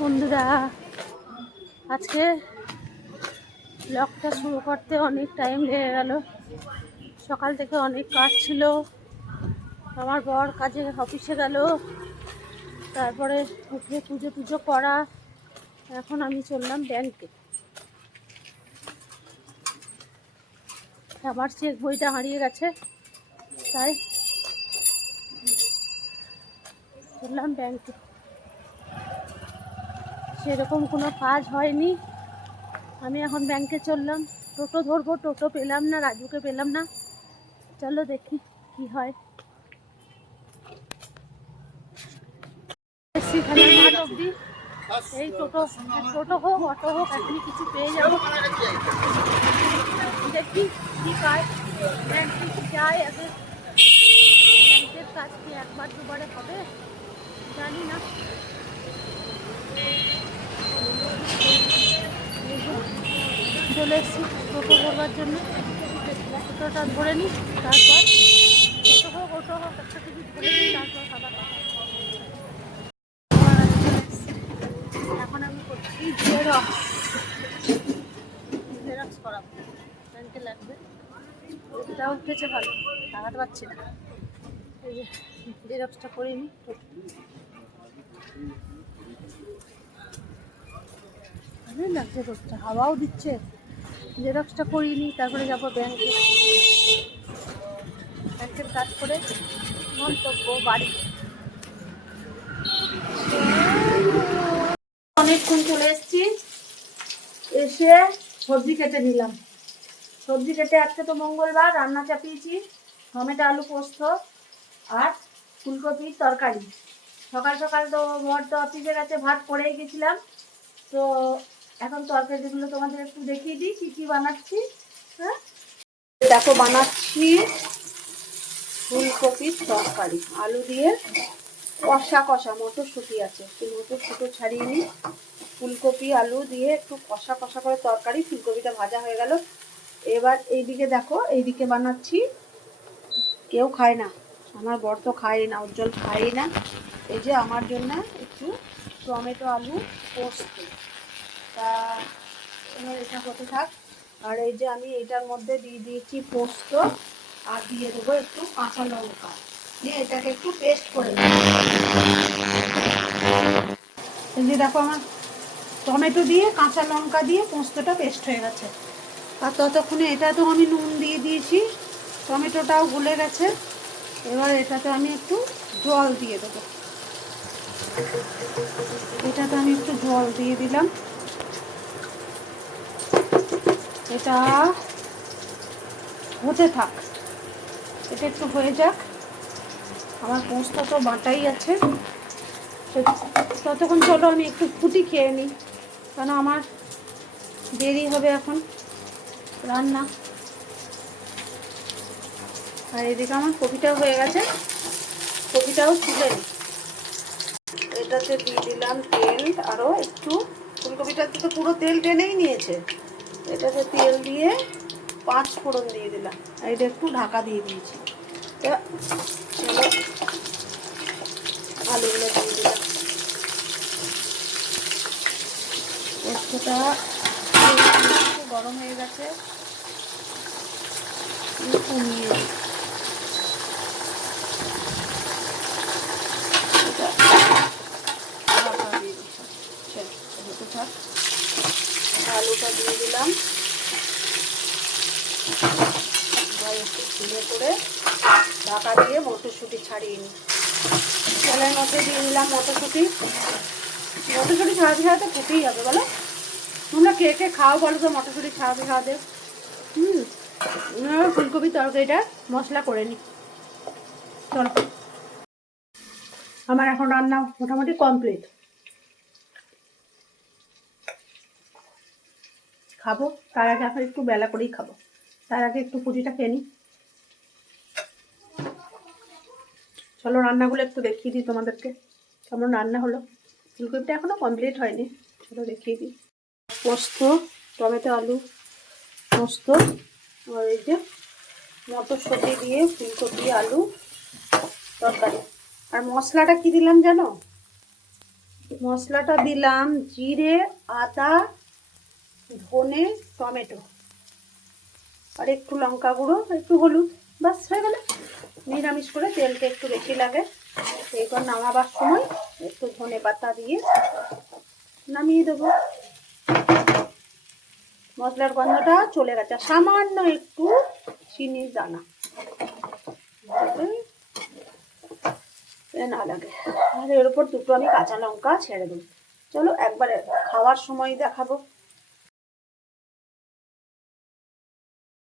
বন্ধুরা, আজকে ব্লগটা শুরু করতে অনেক টাইম লেগে গেল। সকাল থেকে অনেক কাজ ছিল। আমার বর কাজে অফিসে গেল, তারপরে উঠে পুজো করা। এখন আমি চললাম ব্যাংকে। আমার চেক বইটা হারিয়ে গেছে, তাই চললাম ব্যাংকে। সেরকম কোনো কাজ হয়নি, আমি এখন ব্যাংকে চললাম। টোটো ধরবো, টোটো পেলাম না, রাজুকে পেলাম না। চলো দেখি কি হয়। সেখানে মাঠ অব্দি, এই টোটো হোক অটো হোক, এখনই কিছু পেয়ে যাবো। দেখি কি কাজ, ব্যাংকে কি যায় আগে। ব্যাংকের কাজ কি একবার দুবারে হবে জানি না। চলে এসেছি টোটো ধরবার জন্য। টোটোটা ধরে নিই, তারপর টোটো হোক অটো হোক একটা কিছু ধরে নিই, তারপর খাবার। এখন আমি করছি জেরক্স করাবো, ব্যাংকে লাগবে। ওটাও উঠেছে ভালো, লাগাতে পারছি না। এই যে জেরক্সটা করে নিই। ভালোই লাগছে রোদটা, হাওয়াও দিচ্ছে। জেরক্সটা করিয়ে নিই, তারপরে যাবো ব্যাংকে। ব্যাংকের কাজ করে গন্তব্য বাড়ি। অনেকক্ষণ চলে এসেছি, এসে সবজি কেটে নিলাম। সবজি কেটে, আজকে তো মঙ্গলবার, রান্না চাপিয়েছি টমেটো আলু পোস্ত আর ফুলকপির তরকারি। সকাল সকাল তো বর তো অফিসে গেছে, ভাত করেই গেছিলাম। তো এখন তরকারিগুলো তোমাদের একটু দেখিয়ে দিই কী কী বানাচ্ছি। হ্যাঁ দেখো, বানাচ্ছি ফুলকপির তরকারি আলু দিয়ে কষা কষা। মটরশুঁটি আছে, একটু মটরশুঁটি ছাড়িয়ে নিই। ফুলকপি আলু দিয়ে একটু কষা কষা করে তরকারি। ফুলকপিটা ভাজা হয়ে গেল। এবার এইদিকে দেখো, এইদিকে বানাচ্ছি, কেউ খায় না, আমার বর তো খায় না, উজ্জ্বল খায় না। এই যে আমার জন্য একটু টমেটো আলু পোস্ত, তা এবার এটা হতে থাক। আর এই যে আমি এটার মধ্যে দিয়ে দিয়েছি পোস্ত, আর দিয়ে দেবো একটু কাঁচা লঙ্কা দিয়ে এটাকে একটু পেস্ট করে দেবো। এই যে দেখো, আমার টমেটো দিয়ে কাঁচা লঙ্কা দিয়ে পোস্তটা পেস্ট হয়ে গেছে। আর ততক্ষণে এটা তো আমি নুন দিয়ে দিয়েছি, টমেটোটাও গলে গেছে। এবার এটাতে আমি একটু জল দিয়ে দেবো। এটাতে আমি একটু জল দিয়ে দিলাম। এটা হতে থাক, এটা একটু হয়ে যাক। আমার পোস্ত তো বাটাই আছে, ততক্ষণ চলো আমি একটু ফুটি খেয়ে নিই, কারণ আমার দেরি হবে এখন রান্না। আর এদিকে আমার কপিটাও হয়ে গেছে, কপিটাও তুলে নিই। এটাতে দিয়ে দিলাম তেল আরও একটু। ফুলকপিটাতে তো পুরো তেল টেনেই নিয়েছে। এটাতে তেল দিয়ে 5 ফোড়ন দিয়ে দিলাম, আর এটা একটু ঢাকা দিয়ে দিয়েছি। চলো আলুগুলো দিয়ে দিলাম। পোস্তটা একটু গরম হয়ে গেছে, কমিয়ে আলুটা দিয়ে দিলাম। একটু ধুয়ে করে ঢাকা দিয়ে মটরশুঁটি ছাড়িয়ে নিই। তেলের মধ্যে দিয়ে দিলাম মটরশুঁটি। মটরশুঁটি ছাড়াতে ছাড়াতে ফুটেই যাবে, বলো তোমরা কে কে খাও বলো তো মটরশুঁটি ছাড়াতে ছাড়াতে। ফুলকপির তরকারিটা মশলা করে নিই। চলো, আমার এখন রান্না মোটামুটি কমপ্লিট। খাবো, তার আগে এখন একটু বেলা করেই খাবো। তার আগে একটু পুরিটা খেয়ে নিই। চলো রান্নাগুলো একটু দেখিয়ে দিই তোমাদেরকে, কেমন রান্না হলো। ফুলকপিটা এখনো কমপ্লিট হয়নি, চলো দেখিয়ে দিই। পোস্ত, টমেটো আলু পোস্ত, আর এই যে মটরশুঁটি দিয়ে ফুলকপি আলু তরকারি। আর মশলাটা কি দিলাম জানো? মশলাটা দিলাম জিরে, আদা, ধনে, টমেটো আর একটু লঙ্কা গুঁড়ো, একটু হলুদ, বাস হয়ে গেল। নিরামিষ করে তেলটা একটু বেশি লাগে। এরপর নামাবার সময় একটু ধনে পাতা দিয়ে নামিয়ে দেবো। মশলার গন্ধটা চলে গেছে, সামান্য একটু চিনির দানা না লাগে। আর এর উপর দুটো আমি কাঁচা লঙ্কা ছেড়ে দেবো। চলো একবারে খাওয়ার সময় দেখাবো।